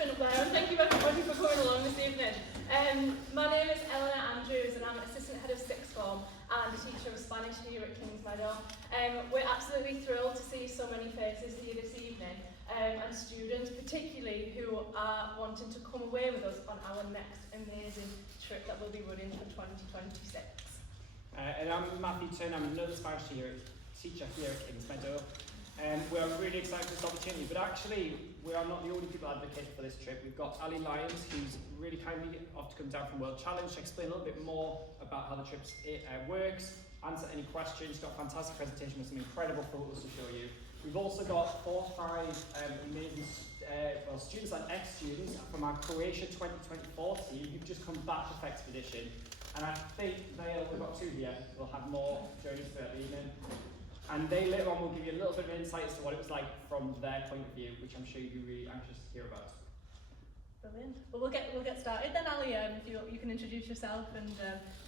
Blair, and thank you everybody for coming along this evening. My name is Eleanor Andrews and I'm Assistant Head of Sixth Form and a teacher of Spanish here at Kingsmeadow. We're absolutely thrilled to see so many faces here this evening and students particularly who are wanting to come away with us on our next amazing trip that we'll be running for 2026. And I'm Matthew Turner, I'm another Spanish teacher here at Kingsmeadow. We are really excited for this opportunity, but actually we are not the only people advocating for this trip. We've got Ali Lyons, who's really kindly offered to come down from World Challenge to explain a little bit more about how the trip works, answer any questions. She's got a fantastic presentation with some incredible photos to show you. We've also got 4 or 5 amazing students and ex-students from our Croatia 2024 team who've just come back to Expedition. And I think we've got 2 here, we'll have more during this evening. And they later on will give you a little bit of insight as to what it was like from their point of view, which I'm sure you'll be really anxious to hear about. Brilliant. Well, we'll get started then, Ali. If you can introduce yourself, and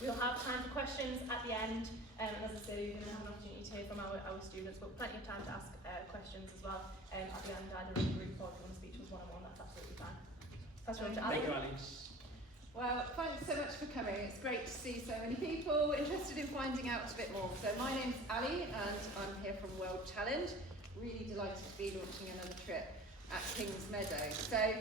we'll have time for questions at the end. And as I say, you're going to have an opportunity to hear from our students, but plenty of time to ask questions as well at the end, either in a group or if you want to speak to us one-on-one. That's absolutely fine. Pass you on to Ali. Thank you, Ali. Well, thanks so much for coming. It's great to see so many people interested in finding out a bit more. So my name's Ali and I'm here from World Challenge. Really delighted to be launching another trip at Kingsmeadow. So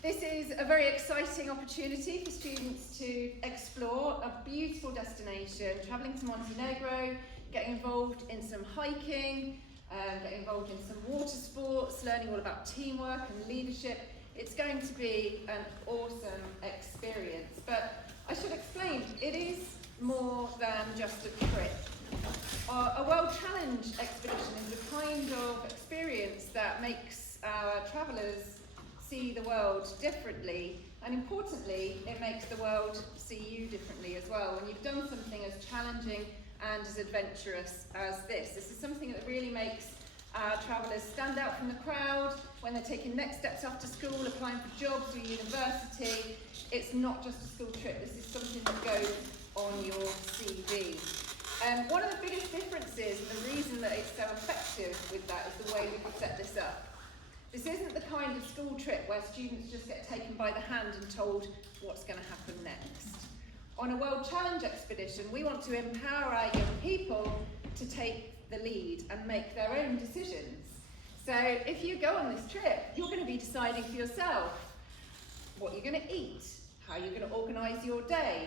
this is a very exciting opportunity for students to explore a beautiful destination, travelling to Montenegro, getting involved in some hiking, getting involved in some water sports, learning all about teamwork and leadership. It's going to be an awesome experience, but I should explain, it is more than just a trip. A World Challenge expedition is the kind of experience that makes our travellers see the world differently, and importantly, it makes the world see you differently as well. When you've done something as challenging and as adventurous as this is something that really makes our travellers stand out from the crowd when they're taking next steps after school, applying for jobs or university. It's not just a school trip, this is something that goes on your CV. One of the biggest differences and the reason that it's so effective with that is the way we've set this up. This isn't the kind of school trip where students just get taken by the hand and told what's going to happen next. On a World Challenge expedition, we want to empower our young people to take the lead and make their own decisions. So if you go on this trip, you're going to be deciding for yourself what you're going to eat, how you're going to organise your day,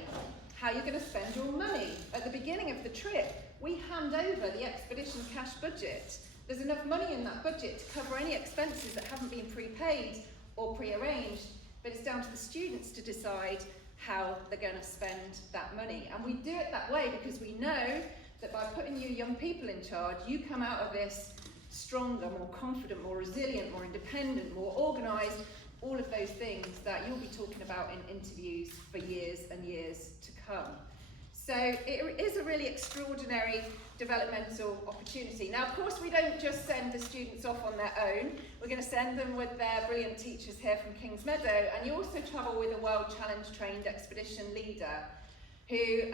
how you're going to spend your money. At the beginning of the trip, we hand over the expedition cash budget. There's enough money in that budget to cover any expenses that haven't been prepaid or pre-arranged, but it's down to the students to decide how they're going to spend that money. And we do it that way because we know that by putting you young people in charge, you come out of this stronger, more confident, more resilient, more independent, more organised, all of those things that you'll be talking about in interviews for years and years to come. So it is a really extraordinary developmental opportunity. Now, of course, we don't just send the students off on their own. We're going to send them with their brilliant teachers here from Kingsmeadow, and you also travel with a World Challenge trained expedition leader who,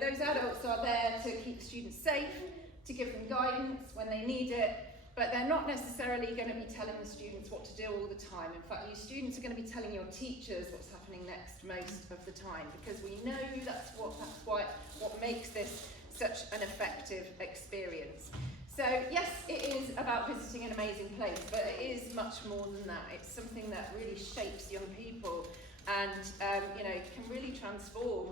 those adults are there to keep students safe, to give them guidance when they need it, but they're not necessarily going to be telling the students what to do all the time. In fact, you students are going to be telling your teachers what's happening next most of the time, because we know that's what makes this such an effective experience. So yes, it is about visiting an amazing place, but it is much more than that. It's something that really shapes young people and can really transform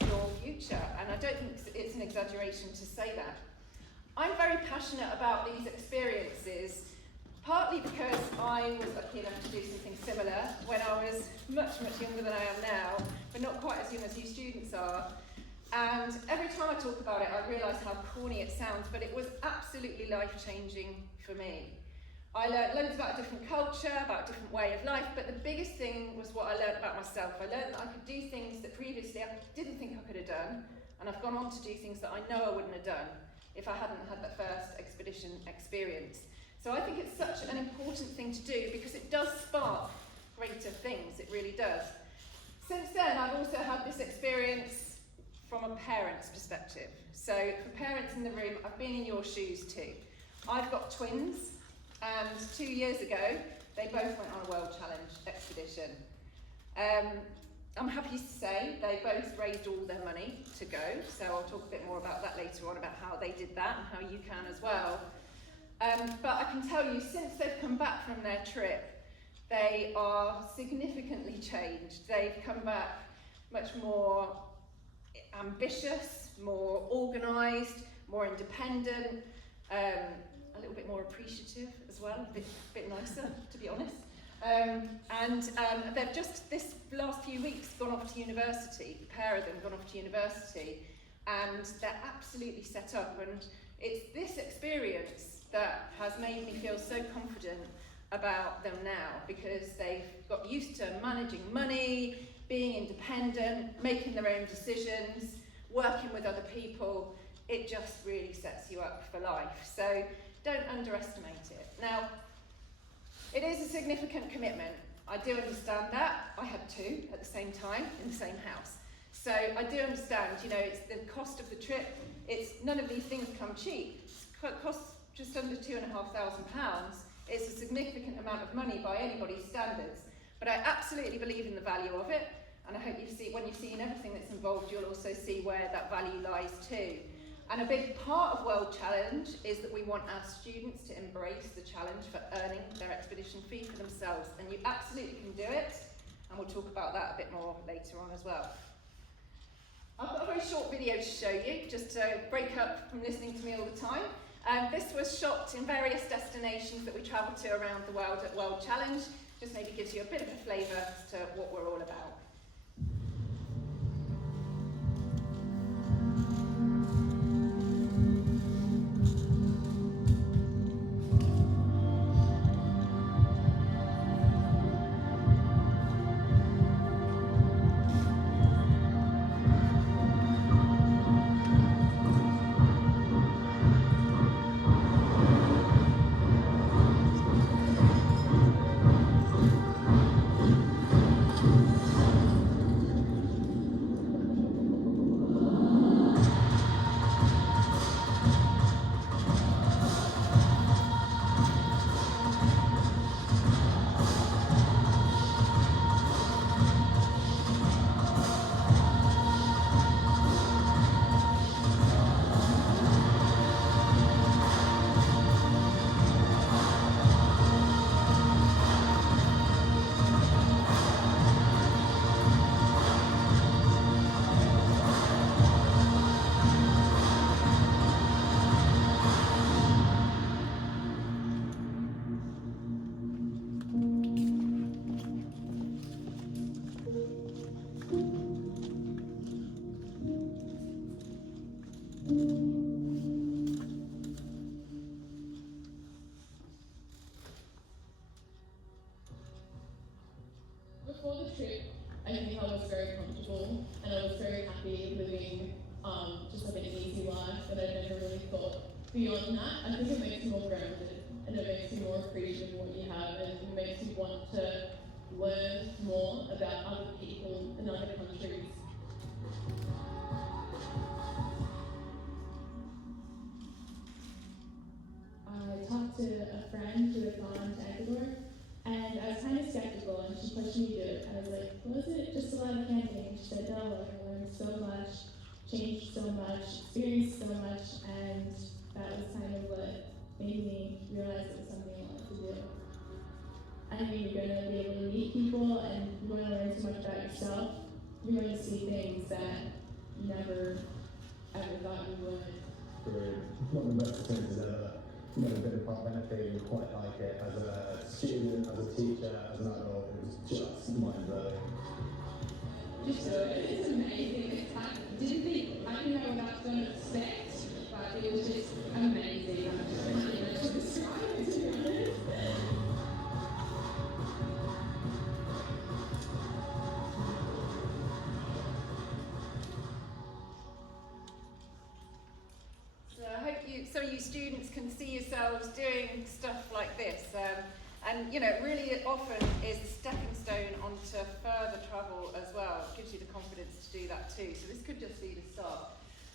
your future, and I don't think it's an exaggeration to say that. I'm very passionate about these experiences, partly because I was lucky enough to do something similar when I was much, much younger than I am now, but not quite as young as you students are. And every time I talk about it, I realise how corny it sounds, but it was absolutely life-changing for me. I learned loads about a different culture, about a different way of life, but the biggest thing was what I learned about myself. I learned that I could do things that previously I didn't think I could have done, and I've gone on to do things that I know I wouldn't have done if I hadn't had that first expedition experience. So I think it's such an important thing to do because it does spark greater things, it really does. Since then, I've also had this experience from a parent's perspective. So for parents in the room, I've been in your shoes too. I've got twins, and 2 years ago, they both went on a World Challenge expedition. I'm happy to say they both raised all their money to go, so I'll talk a bit more about that later on, about how they did that and how you can as well. But I can tell you, since they've come back from their trip, they are significantly changed. They've come back much more ambitious, more organised, more independent, a little bit more appreciative as well, a bit nicer, to be honest. And they've just, this last few weeks, gone off to university. The pair of them gone off to university, and they're absolutely set up. And it's this experience that has made me feel so confident about them now, because they've got used to managing money, being independent, making their own decisions, working with other people. It just really sets you up for life. So don't underestimate it. Now, it is a significant commitment. I do understand that. I had two at the same time in the same house. So I do understand, you know, it's the cost of the trip. None of these things come cheap. It costs just under £2,500. It's a significant amount of money by anybody's standards. But I absolutely believe in the value of it. And I hope when you've seen everything that's involved, you'll also see where that value lies too. And a big part of World Challenge is that we want our students to embrace the challenge for earning their expedition fee for themselves. And you absolutely can do it. And we'll talk about that a bit more later on as well. I've got a very short video to show you, just to break up from listening to me all the time. This was shot in various destinations that we travelled to around the world at World Challenge. Just maybe gives you a bit of a flavour as to what we're all about. Before the trip, I think I was very comfortable and I was very happy living just like an easy life, but I never really thought beyond that. I think it makes you more grounded and it makes you more appreciative of what you have, and it makes you want to learn more about other people in other countries. I talked to a friend who had gone to Ecuador, and I was kind of skeptical, and she pushed me to do it. I was like, was it just a lot of camping? She said, no, like, I learned so much, changed so much, experienced so much, and that was kind of what made me realize it was something I wanted to do. I mean, you're going to be able to meet people, and you're going to learn so much about yourself. You're going to see things that you never ever thought you would. One of the best experiences ever. Never been a part of anything quite like it. As a student, as a teacher, as an adult, it was just mind-blowing. Just it's amazing. I didn't know what I was going to expect, but it was just amazing. I just don't know how to describe it, to be honest. So you students can see yourselves doing stuff like this, and you know, really often is a stepping stone onto further travel as well. It gives you the confidence to do that too. So this could just be the start.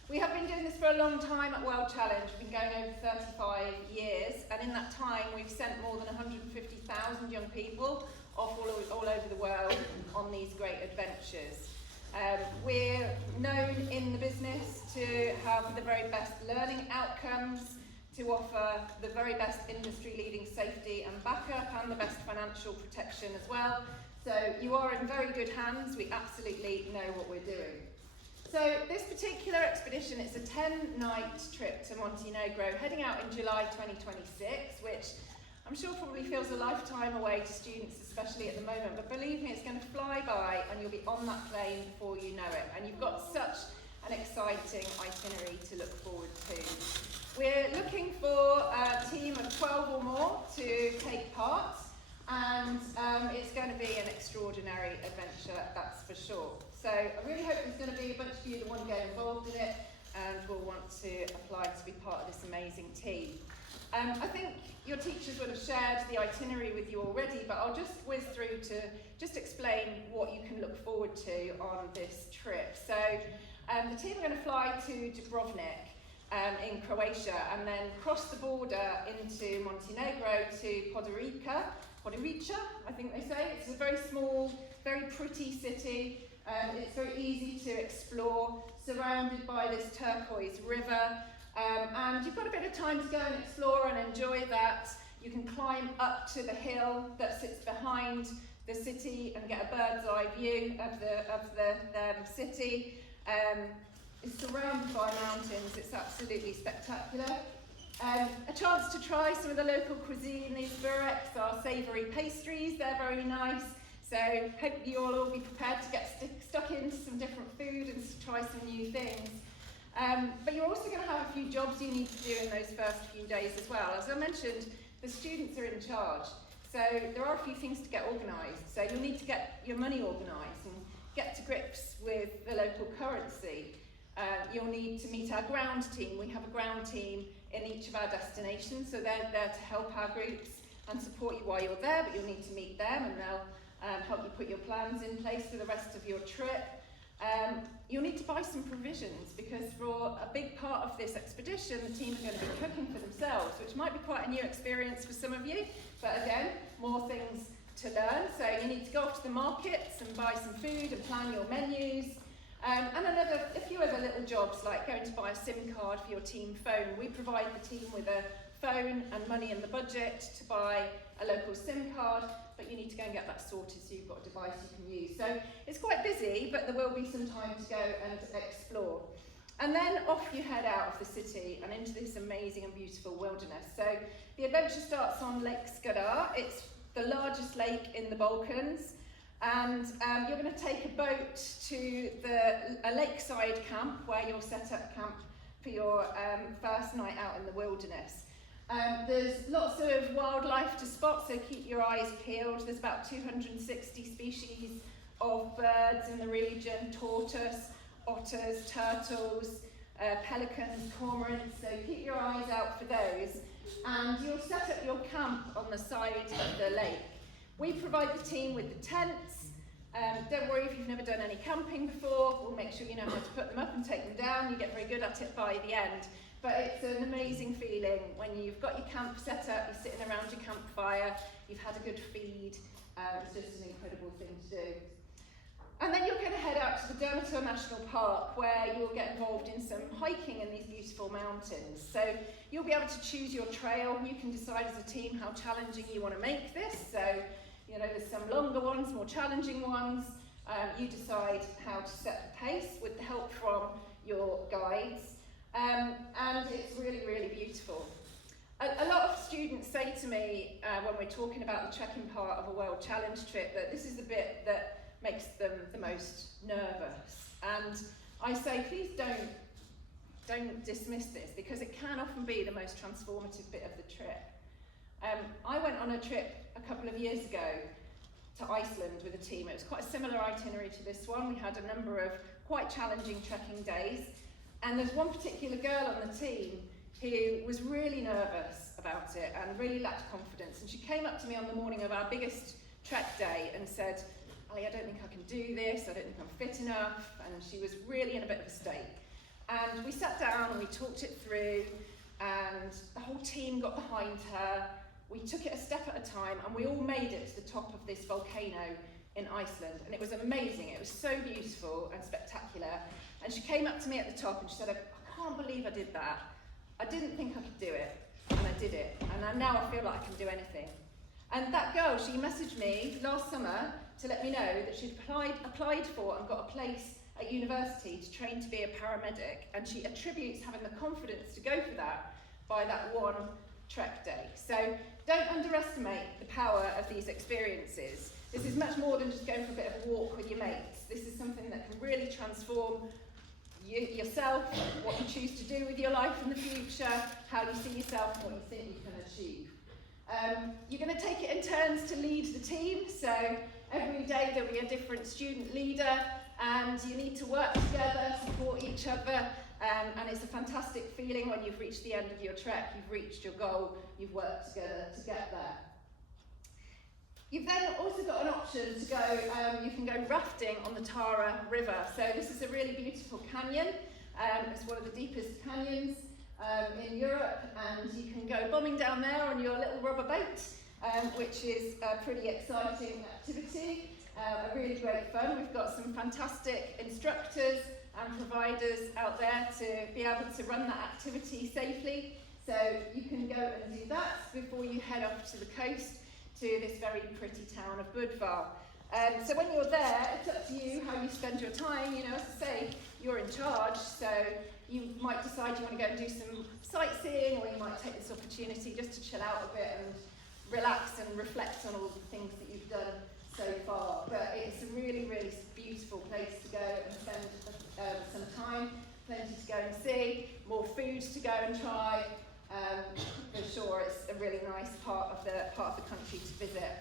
We have been doing this for a long time at World Challenge. We've been going over 35 years, and in that time we've sent more than 150,000 young people off all over the world on these great adventures. We're known in the business to have the very best learning outcomes, to offer the very best industry-leading safety and backup, and the best financial protection as well. So you are in very good hands. We absolutely know what we're doing. So this particular expedition, it's a 10-night trip to Montenegro, heading out in July 2026, which I'm sure probably feels a lifetime away to students, especially at the moment, but believe me, it's going to fly by and you'll be on that plane before you know it. And you've got such an exciting itinerary to look forward to. We're looking for a team of 12 or more to take part, and it's going to be an extraordinary adventure, that's for sure. So I really hope there's going to be a bunch of you that want to get involved in it and will want to apply to be part of this amazing team. I think your teachers will have shared the itinerary with you already, but I'll just whiz through to just explain what you can look forward to on this trip. So the team are going to fly to Dubrovnik in Croatia and then cross the border into Montenegro to Podgorica, I think they say. It's a very small, very pretty city. It's very easy to explore, surrounded by this turquoise river. And you've got a bit of time to go and explore and enjoy that. You can climb up to the hill that sits behind the city and get a bird's eye view of the city. It's surrounded by mountains. It's absolutely spectacular. A chance to try some of the local cuisine. These bureks are savoury pastries. They're very nice. So hope you'll all be prepared to get stuck into some different food and to try some new things. But you're also going to have a few jobs you need to do in those first few days as well. As I mentioned, the students are in charge. So there are a few things to get organised. So you'll need to get your money organised and get to grips with the local currency. You'll need to meet our ground team. We have a ground team in each of our destinations, so they're there to help our groups and support you while you're there, but you'll need to meet them and they'll help you put your plans in place for the rest of your trip. You'll need to buy some provisions because for a big part of this expedition, the team are going to be cooking for themselves, which might be quite a new experience for some of you, but again, more things to learn. So you need to go off to the markets and buy some food and plan your menus. And a few other little jobs like going to buy a SIM card for your team phone. We provide the team with a phone and money in the budget to buy a local SIM card, but you need to go and get that sorted so you've got a device you can use. So it's quite busy, but there will be some time to go and explore. And then off you head out of the city and into this amazing and beautiful wilderness. So the adventure starts on Lake Skadar. It's the largest lake in the Balkans. And you're going to take a boat to a lakeside camp where you'll set up camp for your first night out in the wilderness. There's lots of wildlife to spot, so keep your eyes peeled. There's about 260 species of birds in the region: tortoise, otters, turtles, pelicans, cormorants, so keep your eyes out for those. And you'll set up your camp on the side of the lake. We provide the team with the tents. Don't worry if you've never done any camping before. We'll make sure you know how to put them up and take them down. You get very good at it by the end. But it's an amazing feeling when you've got your camp set up, you're sitting around your campfire, you've had a good feed. It's just an incredible thing to do. And then you're going to head out to the Dermator National Park where you'll get involved in some hiking in these beautiful mountains. So you'll be able to choose your trail. You can decide as a team how challenging you want to make this. So, you know, there's some longer ones, more challenging ones. You decide how to set the pace with the help from your guides. And it's really, really beautiful. A lot of students say to me when we're talking about the trekking part of a World Challenge trip that this is the bit that makes them the most nervous. And I say, please don't dismiss this, because it can often be the most transformative bit of the trip. I went on a trip a couple of years ago to Iceland with a team. It was quite a similar itinerary to this one. We had a number of quite challenging trekking days. And there's one particular girl on the team who was really nervous about it and really lacked confidence. And she came up to me on the morning of our biggest trek day and said, Ali, I don't think I can do this. I don't think I'm fit enough. And she was really in a bit of a state. And we sat down and we talked it through, and the whole team got behind her. We took it a step at a time, and we all made it to the top of this volcano in Iceland, and it was amazing. It was so beautiful and spectacular. And she came up to me at the top and she said, I can't believe I did that. I didn't think I could do it, and I did it, and now I feel like I can do anything. And that girl, she messaged me last summer to let me know that she'd applied for and got a place at university to train to be a paramedic, and she attributes having the confidence to go for that by that one trek day. So don't underestimate the power of these experiences. This is much more than just going for a bit of a walk with your mates. This is something that can really transform yourself, what you choose to do with your life in the future, how you see yourself and what you think you can achieve. You're going to take it in turns to lead the team, so every day there'll be a different student leader, and you need to work together, support each other, and it's a fantastic feeling when you've reached the end of your trek, you've reached your goal, you've worked together to get there. You've then also got an option to go, you can go rafting on the Tara River. So this is a really beautiful canyon. It's one of the deepest canyons in Europe, and you can go bombing down there on your little rubber boat, which is a pretty exciting activity, a really great fun. We've got some fantastic instructors and providers out there to be able to run that activity safely. So you can go and do that before you head off to the coast to this very pretty town of Budvar. So when you're there, it's up to you how you spend your time. You know, as I say, you're in charge, so you might decide you want to go and do some sightseeing, or you might take this opportunity just to chill out a bit and relax and reflect on all the things that you've done so far. But it's a really, really beautiful place to go and spend some time, plenty to go and see, more food to go and try. For sure, it's a really nice part of the country to visit.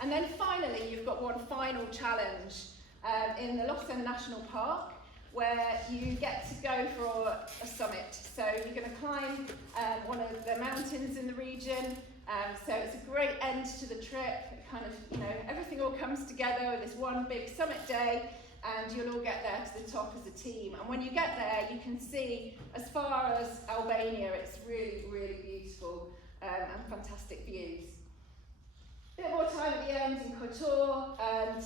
And then finally, you've got one final challenge in the Lossan National Park, where you get to go for a summit. So you're going to climb one of the mountains in the region. So it's a great end to the trip. It kind of, you know, everything all comes together with this one big summit day, and you'll all get there to the top as a team. And when you get there, you can see as far as Albania. It's really, really beautiful and fantastic views. A bit more time at the end in Kotor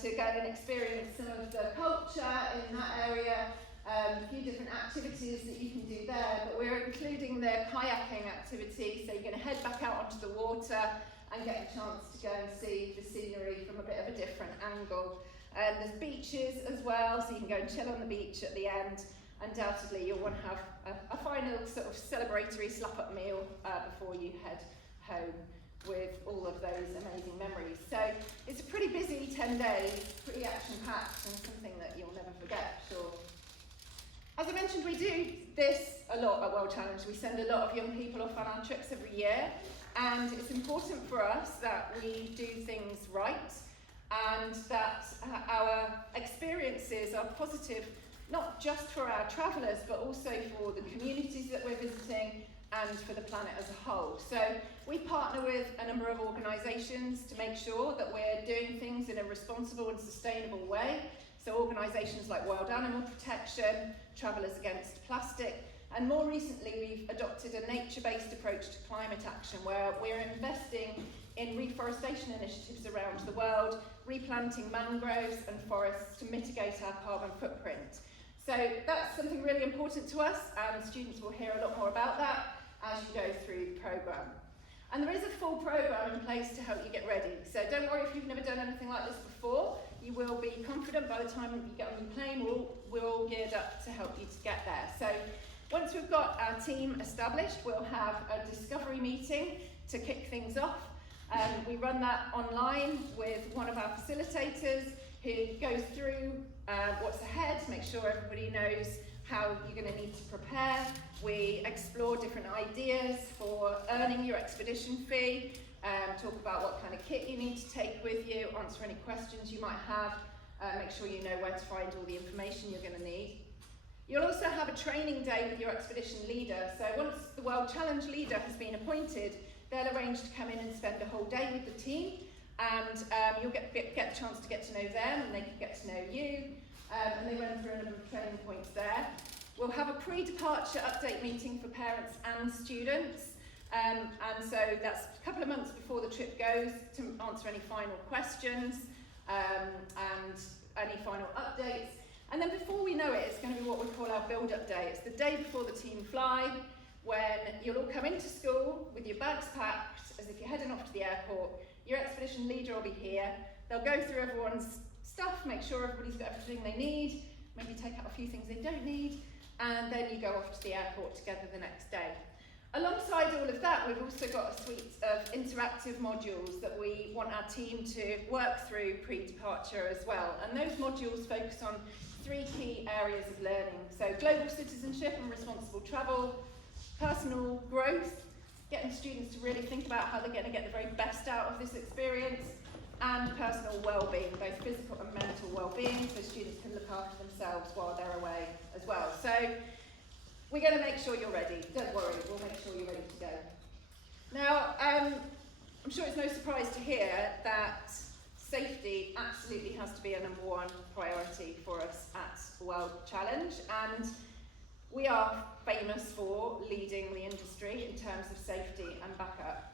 to go and experience some of the culture in that area. A few different activities that you can do there, but we're including the kayaking activity, so you're going to head back out onto the water and get a chance to go and see the scenery from a bit of a different angle. There's beaches as well, so you can go and chill on the beach at the end. Undoubtedly, you'll want to have a final sort of celebratory slap-up meal before you head home with all of those amazing memories. So it's a pretty busy 10 days, pretty action-packed, and something that you'll never forget, for sure. As I mentioned, we do this a lot at World Challenge. We send a lot of young people off on our trips every year, and it's important for us that we do things right, and that our experiences are positive, not just for our travellers, but also for the communities that we're visiting and for the planet as a whole. So we partner with a number of organisations to make sure that we're doing things in a responsible and sustainable way. So organisations like Wild Animal Protection, Travellers Against Plastic, and more recently we've adopted a nature-based approach to climate action, where we're investing in reforestation initiatives around the world, replanting mangroves and forests to mitigate our carbon footprint. So that's something really important to us, and students will hear a lot more about that as you go through the programme. And there is a full programme in place to help you get ready. So don't worry if you've never done anything like this before. You will be confident by the time you get on your plane. We're all geared up to help you to get there. So once we've got our team established, we'll have a discovery meeting to kick things off. We run that online with one of our facilitators who goes through what's ahead, make sure everybody knows how you're going to need to prepare. We explore different ideas for earning your expedition fee, talk about what kind of kit you need to take with you, answer any questions you might have, make sure you know where to find all the information you're going to need. You'll also have a training day with your expedition leader. So once the World Challenge leader has been appointed, they'll arrange to come in and spend a whole day with the team, and you'll get the chance to get to know them, and they can get to know you, and they run through a number of training points there. We'll have a pre-departure update meeting for parents and students. And so that's a couple of months before the trip goes to answer any final questions and any final updates. And then before we know it, it's going to be what we call our build-up day. It's the day before the team fly, when you'll all come into school with your bags packed, as if you're heading off to the airport. Your expedition leader will be here. They'll go through everyone's stuff, make sure everybody's got everything they need, maybe take out a few things they don't need, and then you go off to the airport together the next day. Alongside all of that, we've also got a suite of interactive modules that we want our team to work through pre-departure as well. And those modules focus on 3 key areas of learning. So global citizenship and responsible travel, personal growth, getting students to really think about how they're going to get the very best out of this experience, and personal well-being, both physical and mental well-being, so students can look after themselves while they're away as well. So we're going to make sure you're ready. Don't worry, we'll make sure you're ready to go. Now, I'm sure it's no surprise to hear that safety absolutely has to be a #1 priority for us at World Challenge, and we are famous for leading the industry in terms of safety and backup.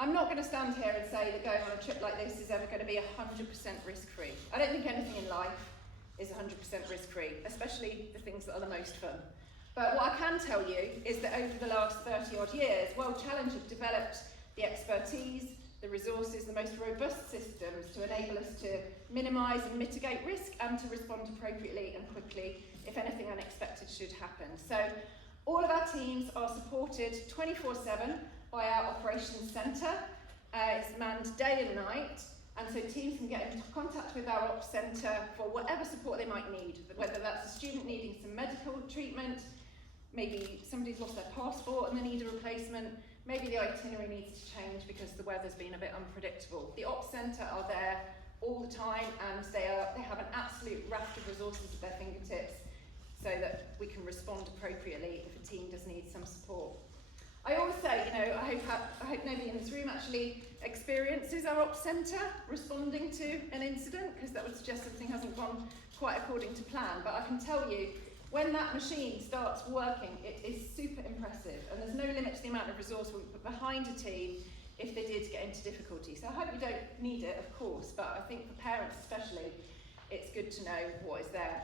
I'm not going to stand here and say that going on a trip like this is ever going to be 100% risk-free. I don't think anything in life is 100% risk-free, especially the things that are the most fun. But what I can tell you is that over the last 30-odd years, World Challenge have developed the expertise, the resources, the most robust systems to enable us to minimise and mitigate risk and to respond appropriately and quickly if anything unexpected should happen. So all of our teams are supported 24/7 by our operations centre. It's manned day and night, and so teams can get into contact with our ops centre for whatever support they might need, whether that's a student needing some medical treatment, maybe somebody's lost their passport and they need a replacement, maybe the itinerary needs to change because the weather's been a bit unpredictable. The ops centre are there all the time, and they have an absolute raft of resources at their fingertips so that we can respond appropriately if a team does need some support. I always say, I hope nobody in this room actually experiences our ops centre responding to an incident, because that would suggest something hasn't gone quite according to plan. But I can tell you, when that machine starts working, it is super impressive, and there's no limit to the amount of resource we put behind a team if they did get into difficulty. So I hope you don't need it, of course, but I think for parents especially, it's good to know what is there.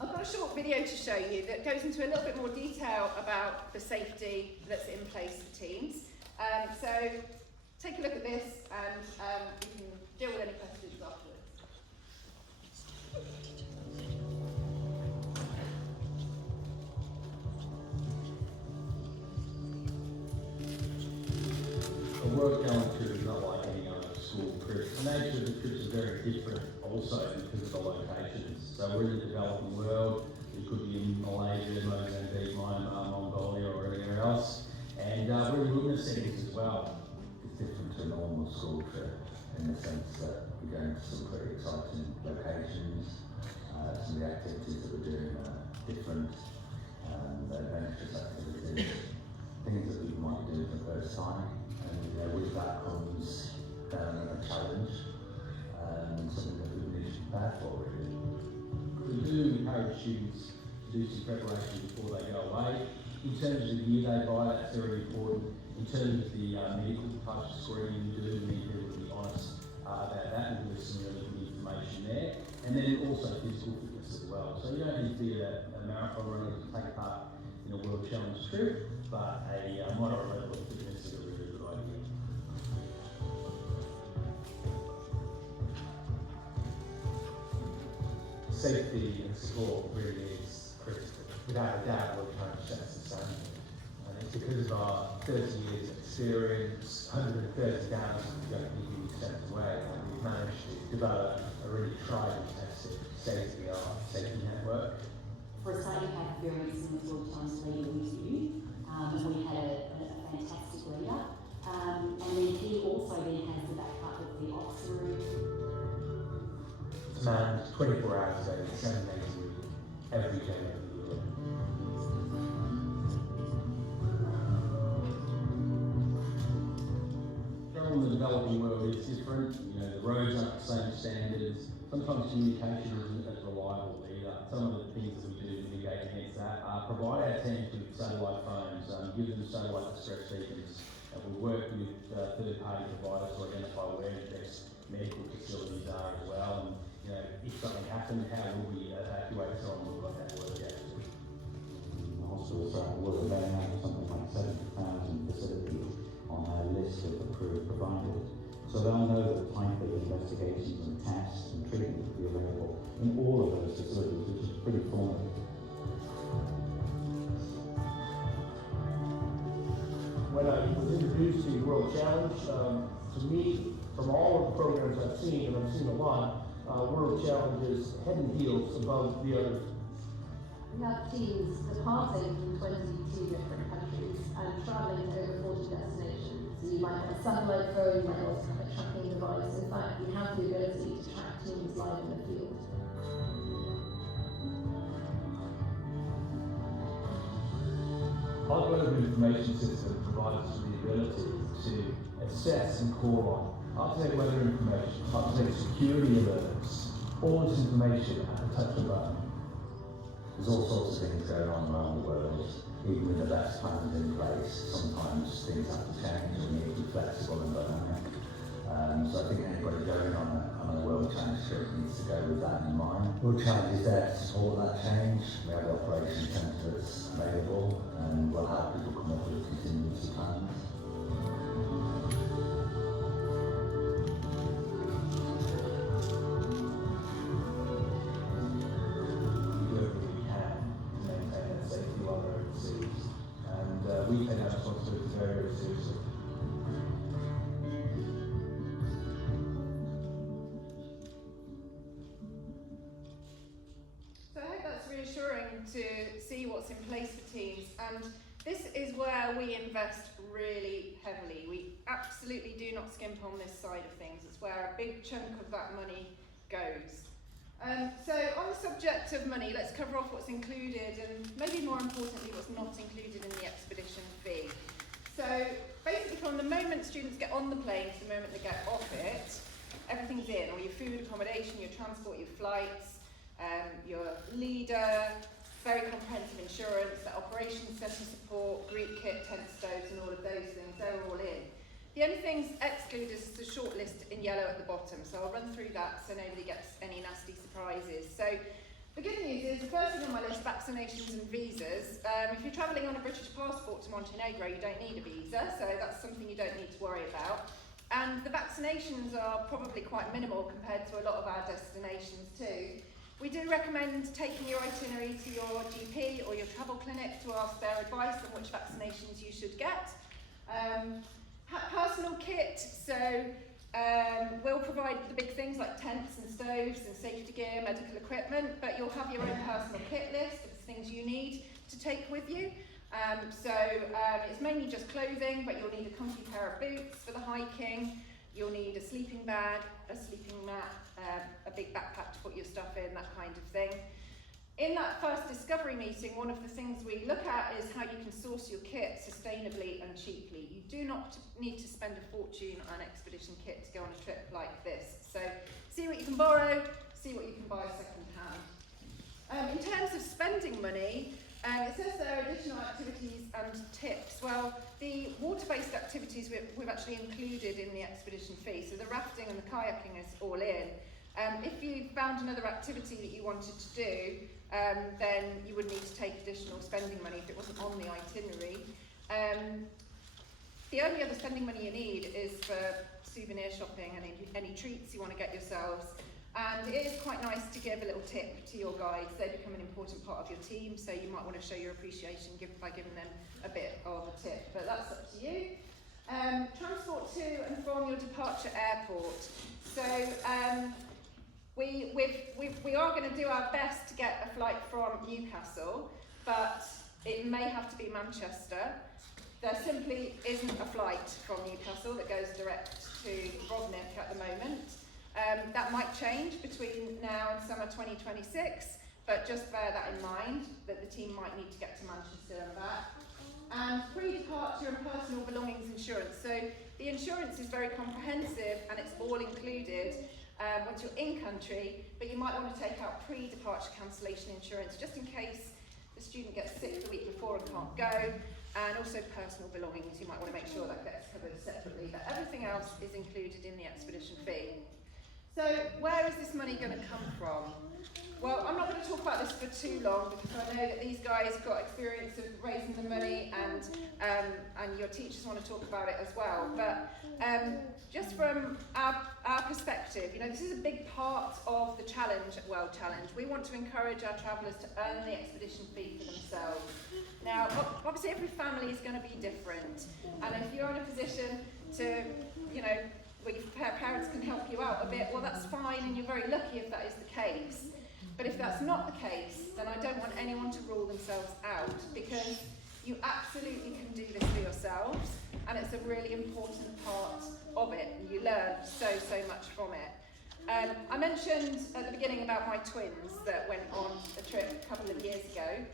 I've got a short video to show you that goes into a little bit more detail about the safety that's in place for teams. So take a look at this, and we can deal with any questions afterwards. A work challenge trip is not like any other school trip. The nature of the trips is very different also because of the locations. So we're in the developing world. It could be in Malaysia, Mozambique, Myanmar, Mongolia, or anywhere else. And we're in wilderness settings as well. It's different to a normal school trip in the sense that we're going to some pretty exciting locations. Some of the activities that we're doing are different, adventurous activities, things that we might do for the first time. And with that comes a challenge and something that we need to prepare for, really. We do encourage students to do some preparation before they go away. In terms of the gear they buy, that's very important. In terms of the medical touch screen, we do need people to be honest about that, and give us some really good information there. And then also physical fitness as well. So you don't need to be a marathon runner to take part in a World Challenge trip, but a moderate level of fitness is a really good idea. Safety and support really is critical. Without a doubt, World Challenge sets the same. And it's because of our 30 years of experience, 130,000 young people we've sent away, and we've managed to develop a really tried and tested state-of-the-art safety network. For a start, you have very experienced World Challenge leader with you. We had a fantastic leader. And then he also then has the backup of the ops room. It's manned 24 hours a day, 7 days a week, every day of the year. Travel in the developing world is different. The roads aren't the same standards. Sometimes communication isn't as reliable either. Some of the things that we do to mitigate against that are provide our teams with satellite phones, give them satellite distress beacons. We work with third-party providers to identify where the best medical facilities are as well. And you know, if something happened, how will we evacuate someone? We've got that work out too. The hospitals around the world are now have something like 70,000 facilities on our list of approved providers. So they'll know the type of investigations and tests and treatment that will be available in all of those facilities, which is pretty formative. When I was introduced to the World Challenge, to me, from all of the programs I've seen, and I've seen a lot, World Challenge is head and heels above the others. We have teams departing from 22 different countries and travelling to over 40 destinations. So you might have a satellite phone, you might also have a tracking device. In fact, you have the ability to track teams live in the field. Our global information system provides us with the ability to assess and call on up-to-date weather information, up-to-date security alerts, all this information at the touch of a button. There's all sorts of things going on around the world. Even with the best plans in place, sometimes things have to change and we need to be flexible and dynamic. So I think anybody going on a World Challenge trip needs to go with that in mind. World Challenge is there to support that change. We have the operation centres available and we'll help people come up with contingency plans. We take that responsibility very, very seriously. So I hope that's reassuring to see what's in place for teams, and this is where we invest really heavily. We absolutely do not skimp on this side of things. It's where a big chunk of that money goes. So on the subject of money, let's cover off what's included and maybe more importantly what's not included in the expedition fee. So basically from the moment students get on the plane to the moment they get off it, everything's in, all your food, accommodation, your transport, your flights, your leader, very comprehensive insurance, the operations centre support, Greek kit, tent stoves and all of those things, they're all in. The only things excluded is the short list in yellow at the bottom, so I'll run through that so nobody gets any nasty surprises. So the good news is the first thing on my list, vaccinations and visas. If you're travelling on a British passport to Montenegro, you don't need a visa, so that's something you don't need to worry about. And the vaccinations are probably quite minimal compared to a lot of our destinations too. We do recommend taking your itinerary to your GP or your travel clinic to ask their advice on which vaccinations you should get. Personal kit, so we'll provide the big things like tents and stoves and safety gear, medical equipment, but you'll have your own personal kit list of things you need to take with you. It's mainly just clothing, but you'll need a comfy pair of boots for the hiking, you'll need a sleeping bag, a sleeping mat, a big backpack to put your stuff in, that kind of thing. In that first discovery meeting, one of the things we look at is how you can source your kit sustainably and cheaply. You do not need to spend a fortune on an expedition kit to go on a trip like this. So see what you can borrow, see what you can buy second hand. In terms of spending money, it says there are additional activities and tips. Well, the water-based activities we've actually included in the expedition fee. So the rafting and the kayaking is all in. If you found another activity that you wanted to do, then you would need to take additional spending money if it wasn't on the itinerary. The only other spending money you need is for souvenir shopping and any treats you want to get yourselves. And it is quite nice to give a little tip to your guides. They become an important part of your team, so you might want to show your appreciation by giving them a bit of a tip, but that's up to you. Transport to and from your departure airport. So we are going to do our best to get a flight from Newcastle, but it may have to be Manchester. There simply isn't a flight from Newcastle that goes direct to Dubrovnik at the moment. That might change between now and summer 2026, but just bear that in mind, that the team might need to get to Manchester and back. And pre-departure and personal belongings insurance. So the insurance is very comprehensive and it's all included once you're in country, but you might want to take out pre-departure cancellation insurance just in case the student gets sick the week before and can't go, and also personal belongings. You might want to make sure that gets covered separately, but everything else is included in the expedition fee. So where is this money going to come from? Well, I'm not going to talk about this for too long because I know that these guys got experience of raising the money, and your teachers want to talk about it as well. But just from our perspective, you know, this is a big part of the challenge at World Challenge. We want to encourage our travellers to earn the expedition fee for themselves. Now, obviously every family is going to be different, and if you're in a position to, you know, where your parents can help you out a bit, well, that's fine, and you're very lucky if that is the case. But if that's not the case, then I don't want anyone to rule themselves out, because you absolutely can do this for yourselves, and it's a really important part of it, and you learn so much from it. I mentioned at the beginning about my twins that went on a trip a couple of years ago.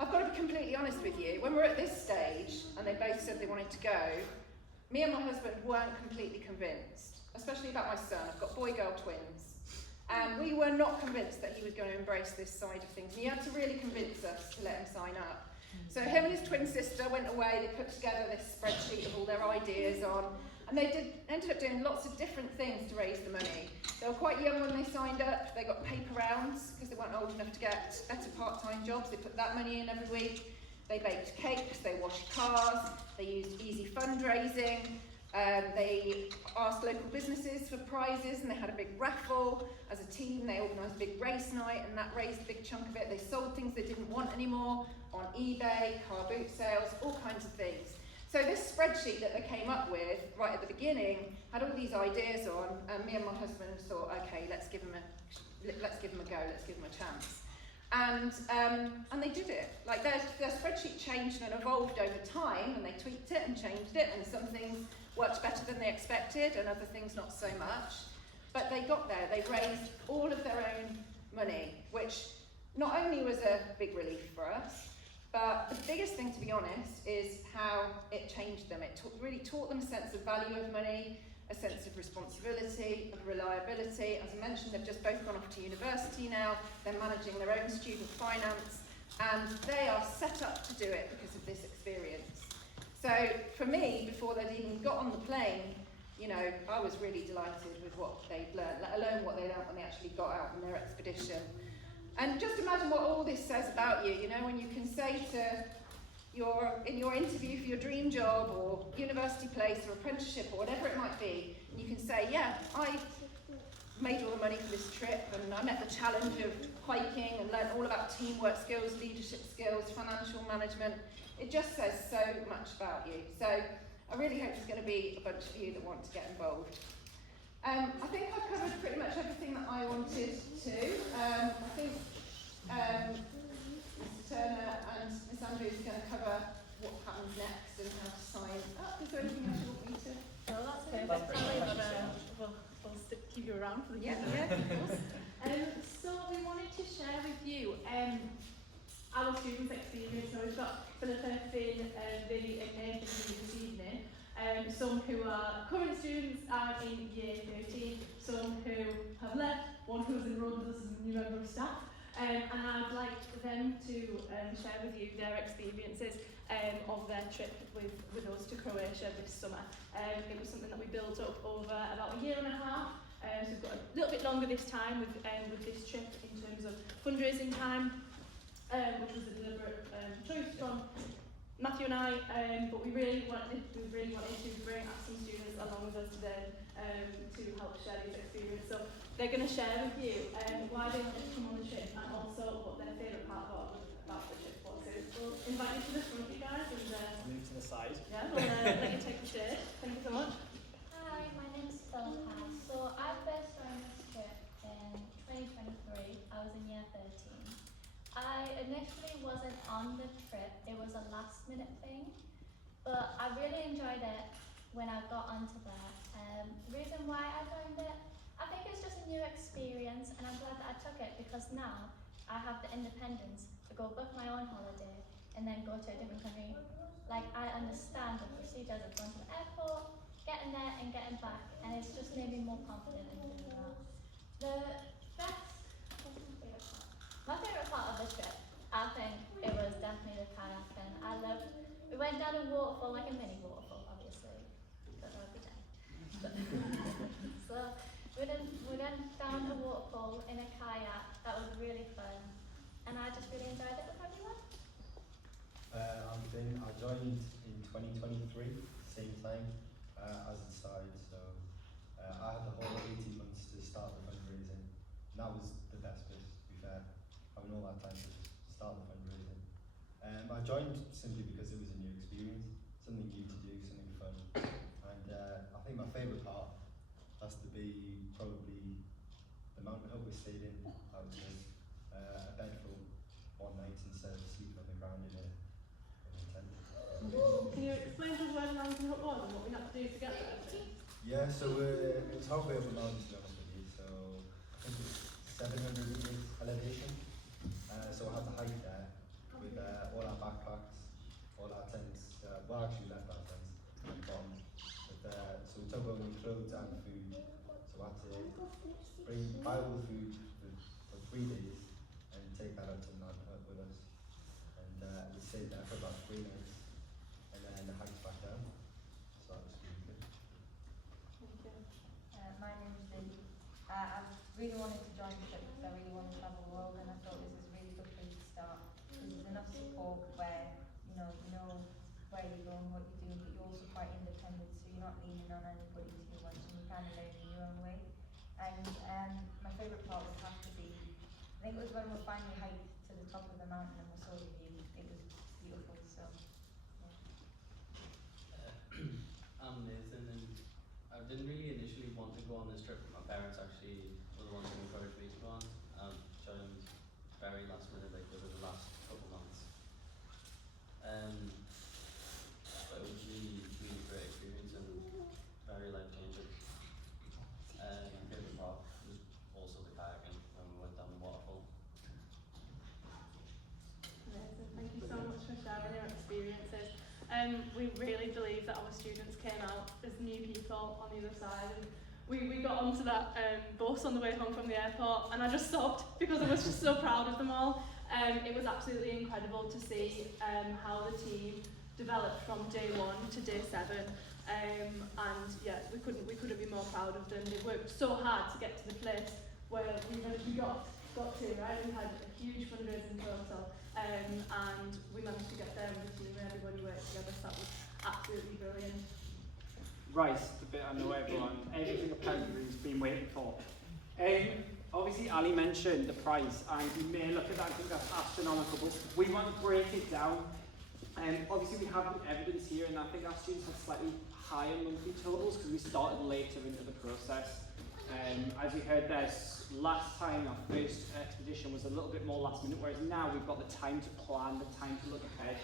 I've got to be completely honest with you, when we're at this stage, and they both said they wanted to go, me and my husband weren't completely convinced, especially about my son. I've got boy-girl twins. And we were not convinced that he was going to embrace this side of things. And he had to really convince us to let him sign up. So him and his twin sister went away, they put together this spreadsheet of all their ideas on, and they ended up doing lots of different things to raise the money. They were quite young when they signed up. They got paper rounds because they weren't old enough to get better part-time jobs. They put that money in every week. They baked cakes, they washed cars, they used easy fundraising, they asked local businesses for prizes, and they had a big raffle. As a team, they organised a big race night, and that raised a big chunk of it. They sold things they didn't want anymore on eBay, car boot sales, all kinds of things. So this spreadsheet that they came up with right at the beginning had all these ideas on, and me and my husband thought, okay, let's give them a go, let's give them a chance. And they did it. Like their spreadsheet changed and evolved over time, and they tweaked it and changed it, and some things worked better than they expected and other things not so much. But they got there. They raised all of their own money, which not only was a big relief for us, but the biggest thing, to be honest, is how it changed them. It really taught them a sense of value of money, a sense of responsibility, of reliability. As I mentioned, they've just both gone off to university now. They're managing their own student finance, and they are set up to do it because of this experience. So for me, before they'd even got on the plane, you know, I was really delighted with what they'd learned, let alone what they learned when they actually got out on their expedition. And just imagine what all this says about you, you know, when you can say to in your interview for your dream job or university place or apprenticeship or whatever it might be, and you can say, yeah, I made all the money for this trip, and I met the challenge of hiking and learned all about teamwork skills, leadership skills, financial management. It just says so much about you. So I really hope there's going to be a bunch of you that want to get involved. I think I've covered pretty much everything that I wanted to. I think Mr. Turner and Miss Andrews are going to cover what happens next and how to sign up. Is there anything else you want me to? Oh, that's perfect. We'll keep you around for the Yeah, of course. So we wanted to share with you our students' experience. So we've got Philippa, Finn, Lily and Nathan here this evening. Some who are current students are in year 13, some who have left, one who's enrolled with us as a new member of staff. And I'd like them to share with you their experiences of their trip with us to Croatia this summer. It was something that we built up over about a year and a half. So we've got a little bit longer this time with this trip in terms of fundraising time, which was a deliberate choice from Matthew and I, but we really wanted to bring some students along with us today to help share these experiences. So they're going to share with you why they wanted to come on the trip and also what their favourite part about the trip was. So we'll invite you to the front, you guys, and move to the side. yeah, we'll let you take the chair. Thank you so much. Hi, my name's Philippa. So I first joined this trip in 2023. I was in year 13. I initially wasn't on the trip, it was a last minute thing, but I really enjoyed it when I got onto that. The reason why I joined it, I think it's just a new experience, and I'm glad that I took it because now I have the independence to go book my own holiday, and then go to a different country. Like, I understand the procedures of going to the airport, getting there and getting back, and it's just made me more confident in doing that. The best, what's my favourite part? My favourite part of the trip, I think it was definitely the kayaking. We went down a waterfall, like a mini waterfall, obviously, because I would pretend. So we went down a waterfall in a kayak. That was really fun, and I just really enjoyed it with everyone. I'm Finn. I joined in 2023, same time as it started. So I had the whole 18 months to start the fundraising, and that was the best bit. To be fair, having all that time to start the fundraising. I joined simply because it was a new experience, something new to do, something fun, and I think my favourite part has to be probably the mountain hut we stayed in. That was good. A bed for one night instead of sleeping on the ground in a tent. Can you explain to us where the mountain hut was and what we had to do to get there? Yeah, so it's halfway up the mountain, to be honest with you. So I think it's 700 meters elevation. So I had to hike there with all our backpacks, all our tents. Well, actually, we left our tents at the bottom. But, so we took only clothes and food. So I had to buy all the food for 3 days and take that up to the mountain hut with us. And we stayed there for about 3 nights and then hiked back down. So that was really good. My name is Lily. I really wanted to join the trip because I really want to travel the world, and I thought this was a really good place to start because there's enough support where you know where you're going, what you're doing, but you're also quite independent, so you're not leaning on anybody too much, and you kind of learn in your own way. And my favourite part would have to be, I think it was when we finally hiked to the top of the mountain and we saw the view. It was beautiful. So yeah. I'm Nathan, and I didn't really initially want to go on this trip, but my parents actually were the ones who encouraged me to go on. Joined very last minute, like within the last couple months. But it was really great experience and very life changing. My favourite part was also the kayaking when we went down the waterfall. Amazing. Thank you so much for sharing your experiences. We really believe that our students came out as new people on the other side, and we got onto that bus on the way home from the airport, and I just sobbed because I was just so proud of them all. It was absolutely incredible to see how the team developed from day 1 to day 7, and yeah, we couldn't be more proud of them. They worked so hard to get to the place where we eventually got to, right? We had a huge fundraising total, and we managed to get there with the team and everybody worked together, so that was absolutely brilliant. Right, the bit I know everything apparently has been waiting for. Obviously Ali mentioned the price, and you may look at that and think that's astronomical, but we want to break it down. Obviously we have evidence here, and I think our students had slightly higher monthly totals because we started later into the process. As you heard there, last time our first expedition was a little bit more last minute, whereas now we've got the time to plan, the time to look ahead.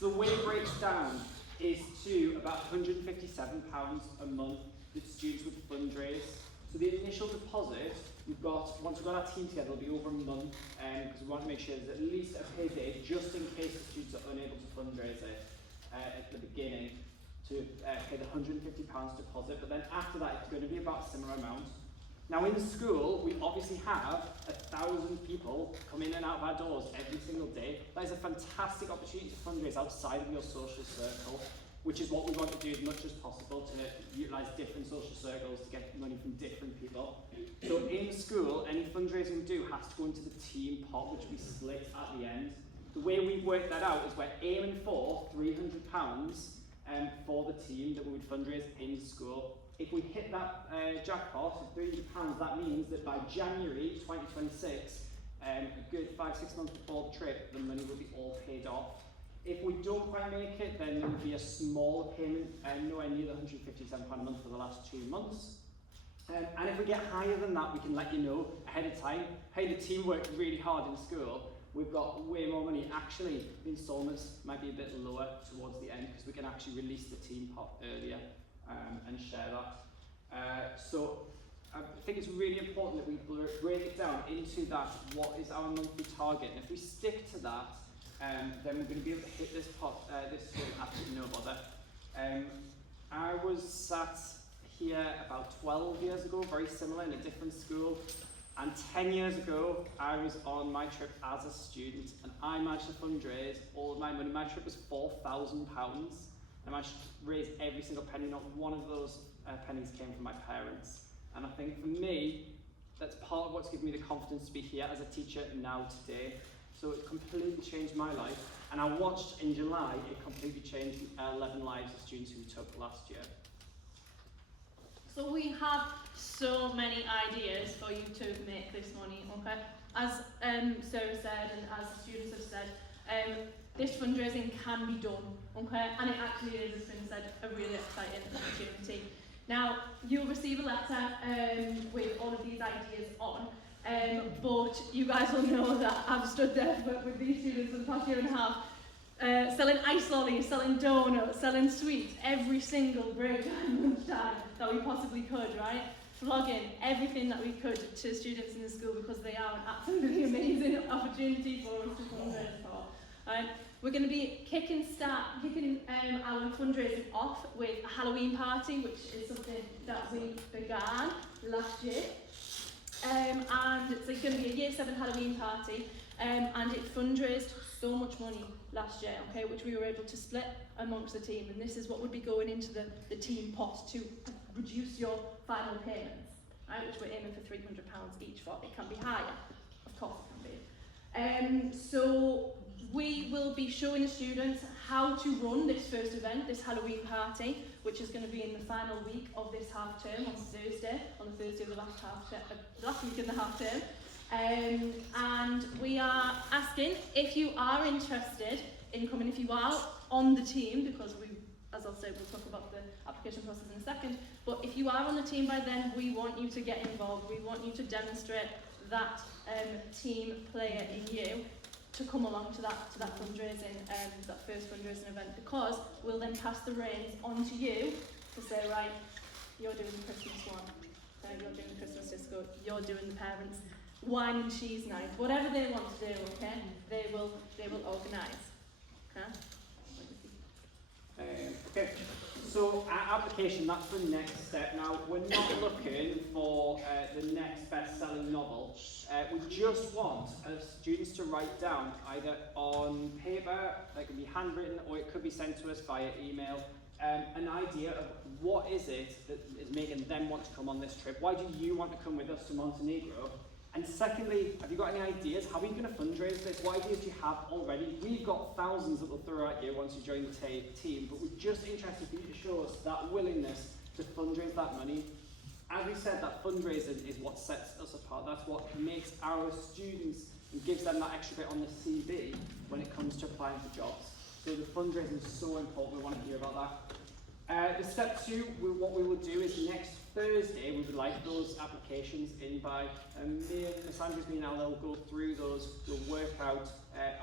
So the way it breaks down is to about £157 a month that students would fundraise. So the initial deposit, once we've got our team together, it'll be over a month, because we want to make sure there's at least a payday just in case the students are unable to fundraise it at the beginning, to pay the £150 deposit, but then after that it's going to be about a similar amount. Now in the school, we obviously have 1,000 people come in and out of our doors every single day. That is a fantastic opportunity to fundraise outside of your social circle, which is what we want to do as much as possible to utilise different social circles to get money from different people. So in school, any fundraising we do has to go into the team pot, which we split at the end. The way we work that out is we're aiming for £300 for the team that we would fundraise in school. If we hit that jackpot of £300, that means that by January 2026, a good 5-6 months before the trip, the money will be all paid off. If we don't quite make it, then there will be a smaller payment, nowhere near the £157 a month for the last 2 months. And if we get higher than that, we can let you know ahead of time. Hey, the team worked really hard in school. We've got way more money. Actually, the instalments might be a bit lower towards the end because we can actually release the team pot earlier and share that. So I think it's really important that we break it down into that, what is our monthly target. And if we stick to that, then we're going to be able to hit this swing absolutely no bother. I was sat here about 12 years ago, very similar, in a different school. And 10 years ago, I was on my trip as a student, and I managed to fundraise all of my money. My trip was £4,000. I managed to raise every single penny. Not one of those pennies came from my parents. And I think for me, that's part of what's given me the confidence to be here as a teacher now today. So it completely changed my life. And I watched in July, it completely changed 11 lives of students who we took last year. So we have so many ideas for you to make this money, okay? As Sarah said, and as the students have said, this fundraising can be done, okay? And it actually is, as Finn said, a really exciting opportunity. Now, you'll receive a letter with all of these ideas on, but you guys will know that I've stood there with these students for the past year and a half, selling ice lollies, selling donuts, selling sweets every single break time, lunchtime that we possibly could, right? Flogging everything that we could to students in the school because they are an absolutely amazing opportunity for us to fundraise for. We're going to be kicking our fundraising off with a Halloween party, which is something that we began last year. And it's going to be a Year 7 Halloween party, and it fundraised so much money last year, okay, which we were able to split amongst the team, and this is what would be going into the team pot to reduce your final payments, right, which we're aiming for £300 each for. It can be higher, of course it can be. So we will be showing the students how to run this first event, this Halloween party, which is going to be in the final week of this half term on the Thursday of the last week in the half term. And we are asking if you are interested in coming, if you are on the team, because we, as I'll say, we'll talk about the application process in a second, but if you are on the team by then, we want you to get involved. We want you to demonstrate that team player in you to come along to that fundraising, that first fundraising event, because we'll then pass the reins on to you to say, right, you're doing the Christmas one, you're doing the Christmas disco, you're doing the parents' wine and cheese night, whatever they want to do, okay? They will organise. Okay, so our application, that's the next step. Now, we're not looking for the next best-selling novel. We just want students to write down, either on paper, that can be handwritten, or it could be sent to us via email, an idea of what is it that is making them want to come on this trip. Why do you want to come with us to Montenegro? And secondly, have you got any ideas? How are you going to fundraise this? What ideas do you have already? We've got thousands that will throw at you once you join the team, but we're just interested for you to show us that willingness to fundraise that money. As we said, that fundraising is what sets us apart. That's what makes our students and gives them that extra bit on the CV when it comes to applying for jobs. So the fundraising is so important. We want to hear about that. The step 2, what we will do is next Thursday, we would like those applications in by me and Miss Andrews, me and Ella will go through those, we'll work out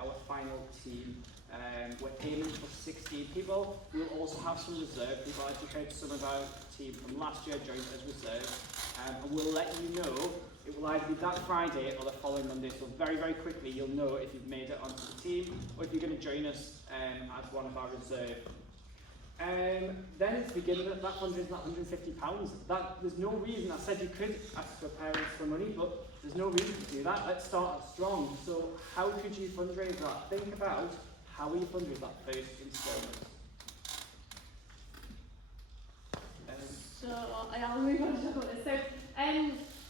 our final team. We're aiming for 16 people. We'll also have some reserve people. As you heard, some of our team from last year joined as reserve. And we'll let you know, it will either be that Friday or the following Monday. So very, very quickly, you'll know if you've made it onto the team or if you're going to join us as one of our reserve. Then to begin with, that fundraising, that £150, there's no reason. I said you could ask your parents for money, but there's no reason to do that. Let's start strong. So how could you fundraise that? Think about how will you fundraise that first instalment. So I'll move on to talk about this. So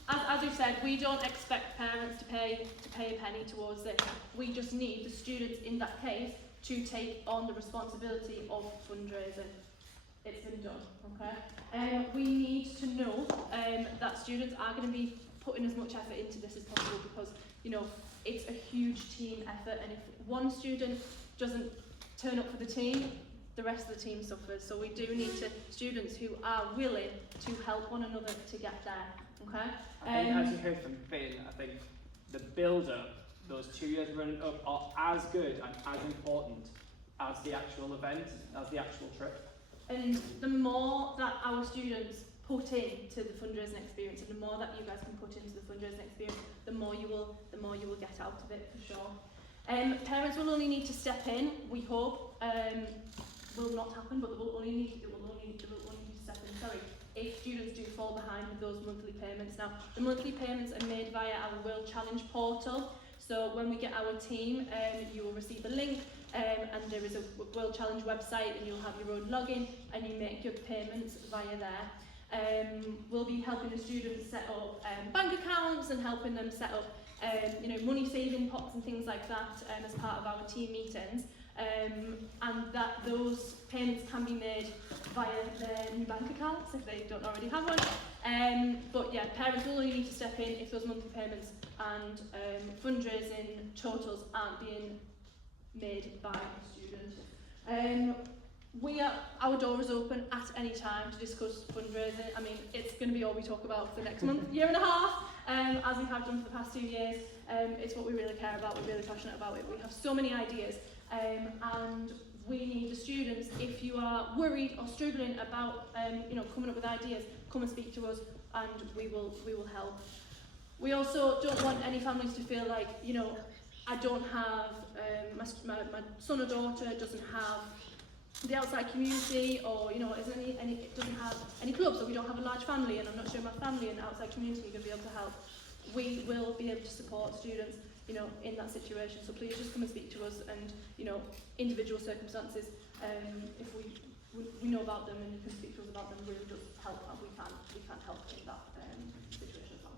as we've said, we don't expect parents to pay a penny towards this. We just need the students in that case to take on the responsibility of fundraising. It's been done, okay? We need to know that students are going to be putting as much effort into this as possible because, you know, it's a huge team effort, and if one student doesn't turn up for the team, the rest of the team suffers. So we do need students who are willing to help one another to get there, okay? I think as you heard from Finn, I think the build-up, those 2 years running up, are as good and as important as the actual event, as the actual trip. And the more that our students put into the fundraising experience, and the more that you guys can put into the fundraising experience, the more you will get out of it, for sure. Parents will only need to step in, we hope. Will not happen, but they will only need to step in, sorry, if students do fall behind with those monthly payments. Now, the monthly payments are made via our World Challenge portal. So when we get our team, you will receive a link, and there is a World Challenge website, and you'll have your own login, and you make your payments via there. We'll be helping the students set up bank accounts and helping them set up money saving pots and things like that as part of our team meetings. And that those payments can be made via their new bank accounts if they don't already have one. But yeah, parents will only need to step in if those monthly payments and fundraising totals aren't being made by the student. Our door is open at any time to discuss fundraising. I mean, it's going to be all we talk about for the next month, year and a half, as we have done for the past 2 years. It's what we really care about, we're really passionate about it. We have so many ideas, and we need the students. If you are worried or struggling about coming up with ideas, come and speak to us, and we will help. We also don't want any families to feel like, I don't have, my son or daughter doesn't have the outside community, or doesn't have any clubs, or we don't have a large family, and I'm not sure my family and outside community are going to be able to help. We will be able to support students, in that situation. So please just come and speak to us, and individual circumstances, if we know about them and you can speak to us about them, really does help, and we can help in that situation as well.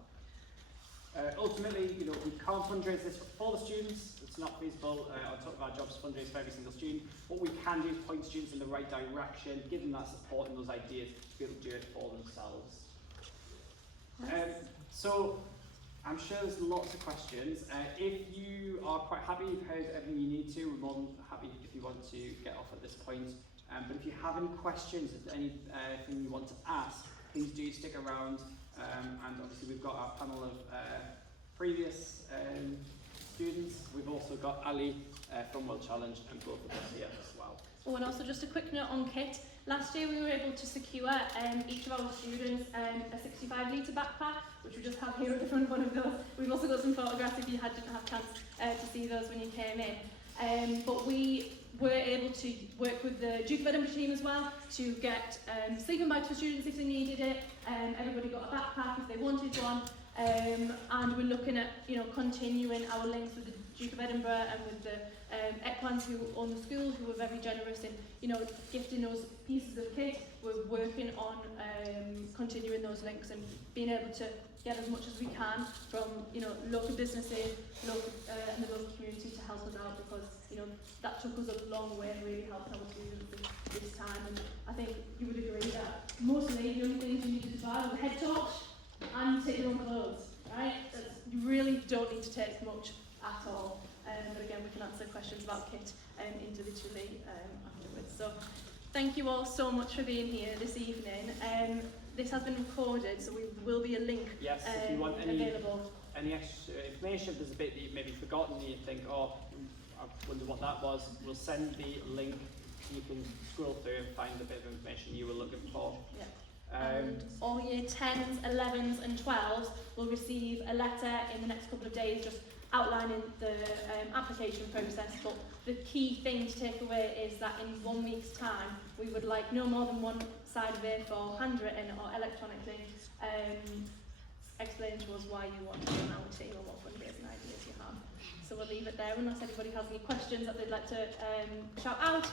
Ultimately, we can't fundraise this for the students. It's not feasible on top of our jobs to fundraise for every single student. What we can do is point students in the right direction, give them that support and those ideas to be able to do it for themselves. So I'm sure there's lots of questions. If you are quite happy, you've heard everything you need to, we're more than happy if you want to get off at this point. But if you have any questions, if there's anything you want to ask, please do stick around. And obviously we've got our panel of previous students. We've also got Ali from World Challenge, and both of us here as well. Oh, and also just a quick note on kit. Last year we were able to secure each of our students a 65-litre backpack, which we just have here at the front, one of those. We've also got some photographs if you didn't have a chance to see those when you came in. But we were able to work with the Duke of Edinburgh team as well to get sleeping bags for students if they needed it. Everybody got a backpack if they wanted one. And we're looking at continuing our links with the Duke of Edinburgh and with the Equans who own the school, who were very generous in gifting those pieces of kit. We're working on continuing those links and being able to get as much as we can from local businesses, and the local community to help us out, because that took us a long way and really helped our students this time. And I think you would agree that mostly the only things you needed to buy was a head torch and take your own clothes, right? You really don't need to take much at all. But again, we can answer questions about kit individually afterwards. So thank you all so much for being here this evening. This has been recorded, so there will be a link if you want available. Any extra information, if there's a bit that you've maybe forgotten and you think, oh, I wonder what that was, we'll send the link. You can scroll through and find a bit of information you were looking for. Yeah. And all year 10s, 11s and 12s will receive a letter in the next couple of days just outlining the application process. But the key thing to take away is that in 1 week's time we would like no more than one side of A4 handwritten or electronically explain to us why you want to be on our team and what fundraising ideas you have. So we'll leave it there unless anybody has any questions that they'd like to shout out.